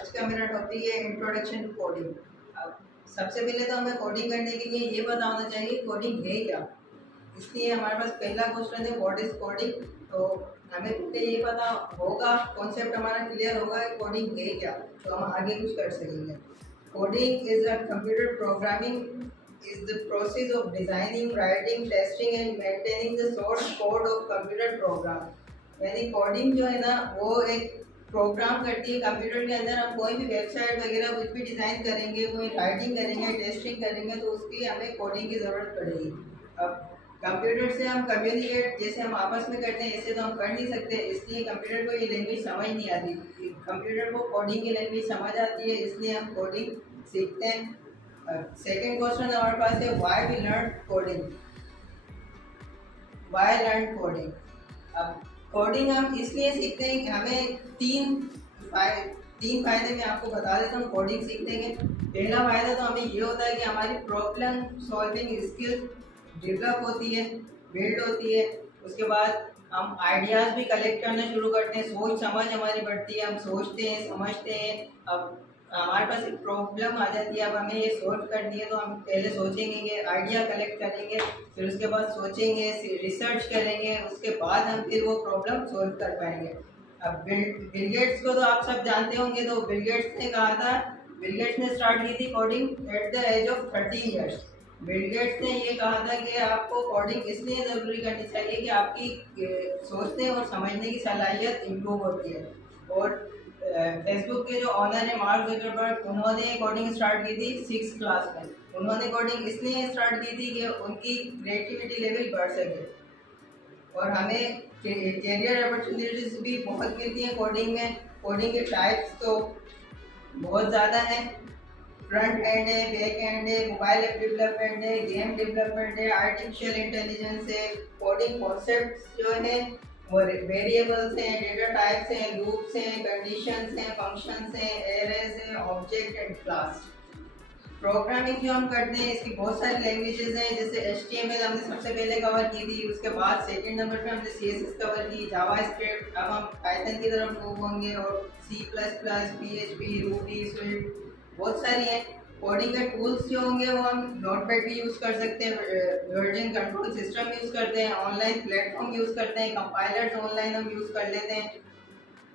आज का मेरा टॉपिक है इंट्रोडक्शन टू कोडिंग। अब सबसे पहले तो हमें कोडिंग करने के लिए ये पता होना चाहिए कोडिंग है क्या। इसलिए हमारे पास पहला क्वेश्चन है व्हाट इज कोडिंग। तो हमें पहले ये पता होगा, कॉन्सेप्ट हमारा क्लियर होगा कि कोडिंग है क्या, तो हम आगे कुछ कर सकेंगे। Coding is a computer programming is the process of designing, writing, testing and maintaining the source code of computer program. यानी कोडिंग जो है ना वो एक प्रोग्राम करती है कंप्यूटर के अंदर। हम कोई भी वेबसाइट वगैरह कुछ भी डिज़ाइन करेंगे, कोई राइटिंग करेंगे, टेस्टिंग करेंगे, तो उसकी हमें कोडिंग की ज़रूरत पड़ेगी। अब कंप्यूटर से हम कम्युनिकेट जैसे हम आपस में करते हैं ऐसे तो हम कर नहीं सकते, इसलिए कंप्यूटर को ये लैंग्वेज समझ नहीं आती। कंप्यूटर को कोडिंग की लैंग्वेज समझ आती है, इसलिए हम कोडिंग सीखते हैं। सेकेंड क्वेश्चन हमारे पास है why we learn coding. Why learn coding. अब कोडिंग हम इसलिए सीखते हैं कि हमें तीन फायदे मैं आपको बता देता हूँ कोडिंग सीखने के। पहला फायदा तो हमें ये होता है कि हमारी प्रॉब्लम सॉल्विंग स्किल डेवलप होती है, बिल्ड होती है। उसके बाद हम आइडियाज़ भी कलेक्ट करना शुरू करते हैं, सोच समझ हमारी बढ़ती है, हम सोचते हैं, समझते हैं। अब हमारे पास एक प्रॉब्लम आ जाती है, अब हमें ये सॉल्व करनी है, तो हम पहले सोचेंगे कि आइडिया कलेक्ट करेंगे, फिर उसके बाद सोचेंगे, रिसर्च करेंगे, उसके बाद हम फिर वो प्रॉब्लम सॉल्व कर पाएंगे। अब बिल गेट्स को तो आप सब जानते होंगे। तो बिल गेट्स ने कहा था, बिल गेट्स ने स्टार्ट की थी coding at the age of 13 years. Bill Gates ने ये कहा था कि आपको कोडिंग इसलिए ज़रूरी करनी चाहिए कि आपकी सोचने और समझने की सलाहियत इम्प्रूव होती है। और फेसबुक के जो ऑनर है मार्क जकरबर्ग, उन्होंने कोडिंग स्टार्ट की थी 6 क्लास में। उन्होंने कोडिंग इसलिए स्टार्ट की थी कि उनकी क्रिएटिविटी लेवल बढ़ सके। और हमें कैरियर अपॉर्चुनिटीज भी बहुत मिलती हैं कोडिंग में। कोडिंग के टाइप्स तो बहुत ज़्यादा हैं। फ्रंट एंड है, बैक एंड है, मोबाइल ऐप डेवलपमेंट है, गेम डेवलपमेंट है, आर्टिफिशियल इंटेलिजेंस है। कोडिंग कॉन्सेप्ट्स जो है वो वेरिएबल्स हैं, डेटा टाइप्स हैं, लूप्स हैं, कंडीशंस हैं, फंक्शंस हैं, एरेज हैं, ऑब्जेक्ट एंड क्लास। प्रोग्रामिंग जो हम करते हैं इसकी बहुत सारी लैंग्वेजेस हैं, जैसे HTML हमने सबसे पहले कवर की थी, उसके बाद सेकंड नंबर पे हमने CSS कवर की, जावास्क्रिप्ट, अब हम पाइथन की तरफ मूव होंगे, और C++, PHP, रूबी, स्विफ्ट, बहुत सारी हैं। कोडिंग के टूल्स जो होंगे वो हम नोटपैड भी यूज़ कर सकते हैं, वर्जन कंट्रोल सिस्टम यूज़ करते हैं, ऑनलाइन प्लेटफॉर्म यूज़ करते हैं, कंपाइलर्स ऑनलाइन हम यूज़ कर लेते हैं।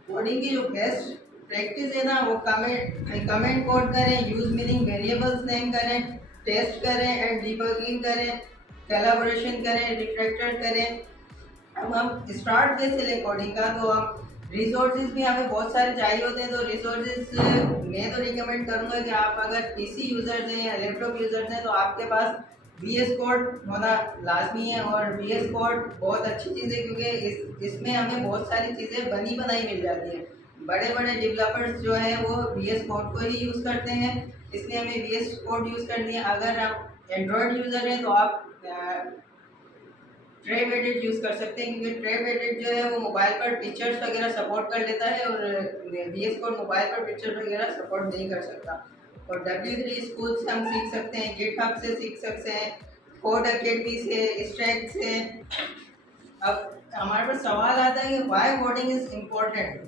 कोडिंग की जो बेस्ट प्रैक्टिस है ना वो कमेंट कोड करें, यूज मीनिंग वेरिएबल्स नेम करें, टेस्ट करें एंड डिबगिंग करें, कोलैबोरेशन करें, रिफ्रैक्टर करें। अब हम स्टार्ट कैसे लें कोडिंग का, तो हम रिसोर्सेज भी हमें बहुत सारे चाहिए होते हैं। तो रिसोर्सेज मैं तो रिकमेंड करूँगा कि आप अगर PC यूज़र्स हैं या लैपटॉप यूज़र्स हैं तो आपके पास VS कोड होना लाजमी है। और VS कोड बहुत अच्छी चीज़ है क्योंकि इसमें हमें बहुत सारी चीज़ें बनी बनाई मिल जाती हैं। बड़े बड़े डेवलपर्स जो हैं वो VS कोड को ही यूज़ करते हैं, इसलिए हमें VS कोड यूज़ करनी है। अगर आप एंड्रॉयड यूज़र हैं तो आप ट्रेव एडिट यूज़ कर सकते हैं, क्योंकि ट्रेव एडिट जो है वो मोबाइल पर पिक्चर्स वगैरह सपोर्ट कर लेता है, और VS कोड मोबाइल पर पिक्चर वगैरह सपोर्ट नहीं कर सकता। और W3 स्कूल से हम सीख सकते हैं, गिटहब से सीख सकते हैं, कोड अकेडमी से, स्ट्रैक से। अब हमारे पास सवाल आता है कि why coding is important.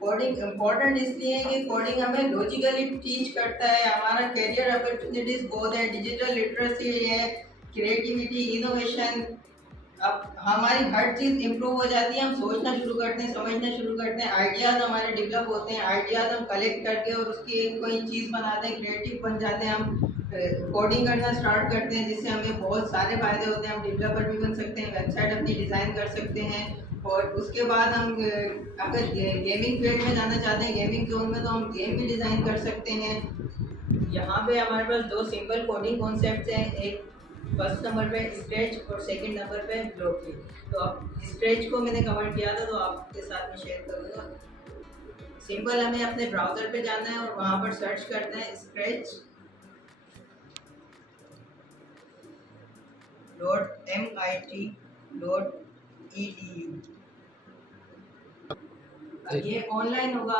Coding important इसलिए है कि कोडिंग हमें लॉजिकली टीच करता है, हमारा कैरियर अपॉर्चुनिटीज बहुत है, डिजिटल लिटरेसी है, क्रिएटिविटी, इनोवेशन। अब हमारी हर चीज़ इम्प्रूव हो जाती है, हम सोचना शुरू करते हैं, समझना शुरू करते हैं, आइडियाज़ हमारे डेवलप होते हैं, आइडियाज़ हम कलेक्ट करके और उसकी एक कोई चीज़ बनाते हैं, क्रिएटिव बन जाते हैं। हम कोडिंग करना स्टार्ट करते हैं जिससे हमें बहुत सारे फायदे होते हैं। हम डेवलपर भी बन सकते हैं, वेबसाइट अपनी डिज़ाइन कर सकते हैं। और उसके बाद हम अगर गेमिंग फील्ड में जाना चाहते हैं, गेमिंग जोन में, तो हम गेम भी डिज़ाइन कर सकते हैं। यहाँ पे हमारे पास दो सिंपल कोडिंग कॉन्सेप्ट्स हैं, एक फर्स्ट नंबर पे स्क्रेच और सेकंड नंबर पे ब्लॉकली। तो अब स्क्रेच को मैंने कवर किया था तो आपके साथ में शेयर करूँगा। सिंपल हमें अपने ब्राउज़र पे जाना है और वहाँ पर सर्च करना है scratch.mit.edu। ये ऑनलाइन होगा,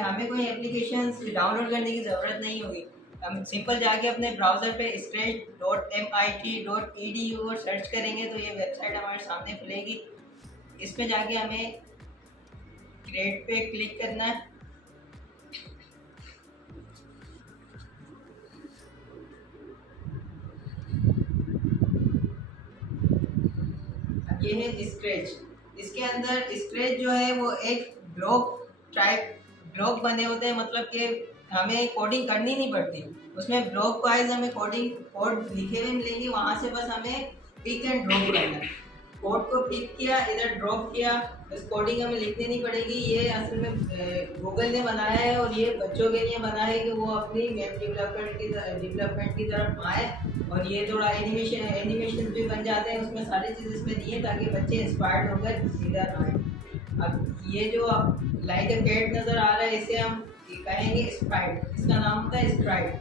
हमें कोई एप्लीकेशन डाउनलोड करने की ज़रूरत नहीं होगी। हम सिंपल जाके अपने ब्राउज़र पे scratch.mit.edu और सर्च करेंगे तो ये वेबसाइट हमारे सामने खुलेगी। इसमें जाके हमें क्रिएट पे क्लिक करना है। ये है स्क्रैच। इसके अंदर स्क्रैच जो है वो एक ब्लॉक बने होते हैं, मतलब कि हमें कोडिंग करनी नहीं पड़ती। उसमें ब्लॉक वाइज हमें कोड लिखे हुए मिलेंगे, वहां से बस हमें पिक एंड ड्रॉप करना है। कोड को पिक किया, इधर ड्रॉप किया, बस कोडिंग हमें लिखनी नहीं पड़ेगी। ये असल में गूगल ने बनाया है और ये बच्चों के लिए बनाया है कि वो अपनी वेब डेवलपमेंट की तरफ आए। और ये थोड़ा एनिमेशन भी बन जाते हैं, उसमें सारी चीज़ इसमें दी है ताकि बच्चे इंस्पायर्ड होकर इधर आए। अब ये जो लाइक अ कैट नज़र आ रहा है, इसे हम कहेंगे स्प्राइट, इसका नाम होता है स्प्राइट।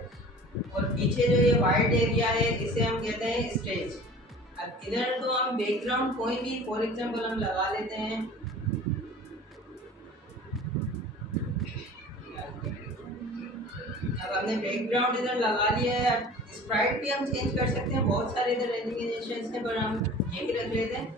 और पीछे जो ये वाइट एरिया है इसे हम कहते हैं स्टेज। अब इधर तो हम बैकग्राउंड कोई भी फॉर एग्जांपल हम लगा लेते हैं। अब हमने बैकग्राउंड इधर लगा लिया है। स्प्राइट भी हम चेंज कर सकते हैं, बहुत सारे इधर एनिमेशन है, पर हम ये भी रख लेते हैं।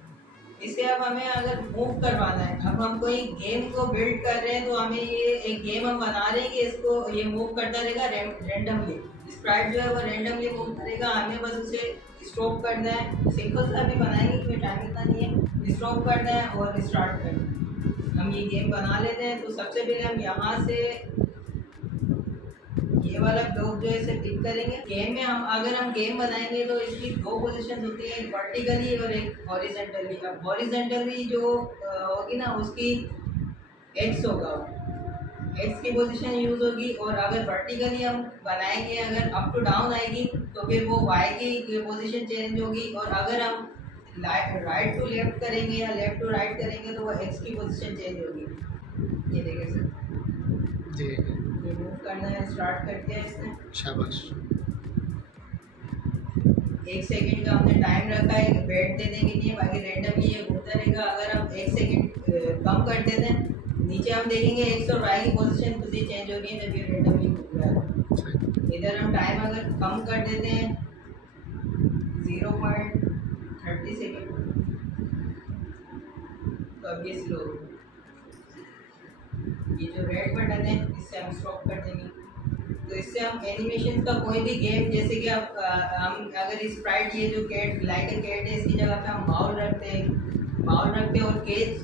इसे अब हमें अगर मूव करवाना है, अब हम कोई गेम को बिल्ड कर रहे हैं तो हमें ये एक गेम हम बना रहे हैं कि इसको ये मूव करता रहेगा रैंडमली। स्प्राइट जो है वो रैंडमली मूव करेगा, हमें बस उसे स्टॉप करना है। सिंपल सा भी बनाएंगे क्योंकि टाइम इतना नहीं है। स्टॉप करना है और स्टार्ट करना है। हम ये गेम बना लेते हैं। तो सबसे पहले हम यहाँ से ये वाला ब्लॉक जो है इसे पिक करेंगे। गेम में हम गेम बनाएंगे तो इसकी दो पोजीशन होती है, एक वर्टिकली और एक हॉरिजॉन्टली। अब हॉरिजॉन्टली जो होगी ना उसकी एक्स होगा, एक्स की पोजीशन यूज होगी। और अगर वर्टिकली हम बनाएंगे, अगर अप टू डाउन आएगी तो फिर वो वाई की पोजीशन चेंज होगी। और अगर हम राइट टू लेफ्ट करेंगे या लेफ्ट टू राइट करेंगे तो वो एक्स की पोजीशन चेंज होगी। ये देखिए सर जी, ये मूव करना है, स्टार्ट कर दिया इसने। शाबाश। 1 सेकंड का हमने टाइम रखा है, बैठ दे देंगे नहीं, बाकी रैंडमली ये घूमता रहेगा। अगर हम 1 सेकंड कम कर देते हैं, नीचे हम देखेंगे एक्स और वाई की पोजीशन खुद ही चेंज होगी जब ये रैंडमली घूम रहा है। इधर हम टाइम अगर कम कर देते हैं 0.30 सेकंड, तो अब ये स्लो। ये जो रेड बटन है इससे हम स्टॉप कर देंगे। तो इससे हम एनिमेशन का कोई भी गेम, जैसे कि हम अगर स्प्राइट ये जो कैट लाइक अ कैट है, इसकी जगह पे हम बाउल रखते हैं और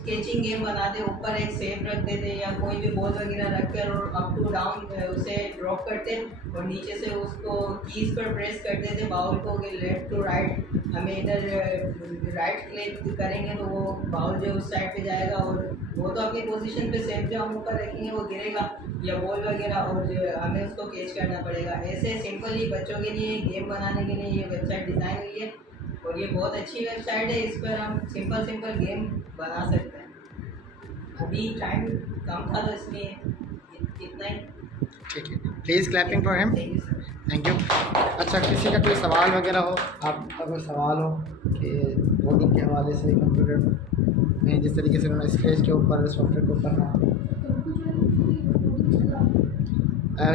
कैचिंग गेम बनाते हैं, ऊपर एक सेफ रख देते हैं या कोई भी बॉल वगैरह रख कर और अप टू डाउन उसे ड्रॉप करते हैं और नीचे से उसको कीज पर प्रेस कर देते हैं बाउल को कि लेफ्ट टू राइट। हमें इधर राइट क्लिक करेंगे तो वो बाउल जो उस साइड पे जाएगा और वो तो अपनी पोजीशन पे सेफ, जो हम ऊपर रखेंगे वो गिरेगा या बॉल वगैरह, और जो हमें उसको कैच करना पड़ेगा। ऐसे सिंपली बच्चों के लिए गेम बनाने के लिए ये वेबसाइट डिज़ाइन हुई है और ये बहुत अच्छी वेबसाइट है। इस पर हम सिंपल गेम बना सकते हैं। अभी टाइम कम था तो इसलिए इतना ही। ठीक है, please clapping for him. Thank you. अच्छा, किसी का कोई सवाल वगैरह हो, आपका कोई सवाल हो कि कोडिंग के हवाले से कंप्यूटर में जिस तरीके से उन्होंने स्क्रेच के ऊपर सॉफ्टवेयर के ऊपर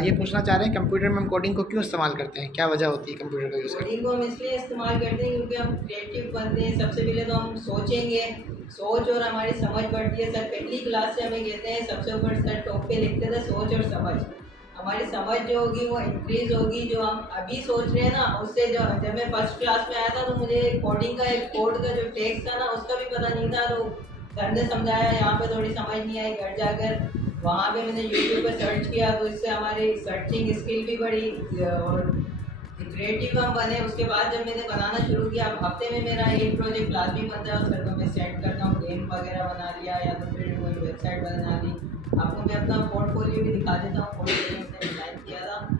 ये पूछना चाह रहे हैं कंप्यूटर में हम कोडिंग को क्यों इस्तेमाल करते हैं, क्या वजह होती है कंप्यूटर का यूज़ करने की? कोडिंग को हम इसलिए इस्तेमाल करते हैं क्योंकि हम क्रिएटिव बनते हैं। सबसे पहले तो हम सोचेंगे, सोच और हमारी समझ बढ़ती है। सर पहली क्लास से हमें कहते हैं, सबसे ऊपर सर टॉप पे लिखते थे सोच और समझ। हमारी समझ जो होगी वो इंक्रीज होगी। जो हम अभी सोच रहे हैं ना उससे, जो जब मैं फर्स्ट क्लास में आया था तो मुझे कोडिंग का एक कोड का जो टेक्स्ट था ना उसका भी पता नहीं था, तो सर ने समझाया, यहाँ पे थोड़ी समझ नहीं आई। घर जाकर वहाँ पे मैंने यूट्यूब पर सर्च किया तो इससे हमारी सर्चिंग स्किल भी बढ़ी और क्रिएटिव हम बने। उसके बाद जब मैंने बनाना शुरू किया, अब हफ्ते में मेरा एक प्रोजेक्ट लाजमी बनता है और सर को मैं सेंड करता हूँ। गेम वगैरह बना लिया या तो फिर कोई वेबसाइट बना ली। आपको मैं अपना पोर्टफोलियो भी दिखा देता हूँ, पोर्टफोलियो मैंने डिज़ाइन किया था।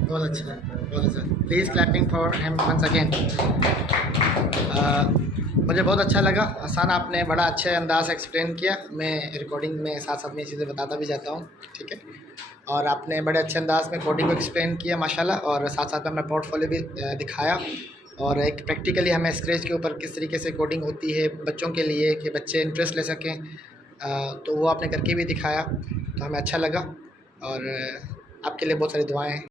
बहुत अच्छा है, बहुत अच्छा। Please clapping for him once again. मुझे बहुत अच्छा लगा, आसान आपने बड़ा अच्छे अंदाज से एक्सप्लेन किया। मैं रिकॉर्डिंग में साथ साथ में ये चीज़ें बताता भी जाता हूँ, ठीक है। और आपने बड़े अच्छे अंदाज में कोडिंग को एक्सप्लेन किया माशाल्लाह, और साथ साथ में अपना पोर्टफोलियो भी दिखाया और एक प्रैक्टिकली हमें स्क्रैच के ऊपर किस तरीके से कोडिंग होती है बच्चों के लिए कि बच्चे इंटरेस्ट ले सकें तो वो आपने करके भी दिखाया तो हमें अच्छा लगा और आपके लिए बहुत सारी दुआएं हैं।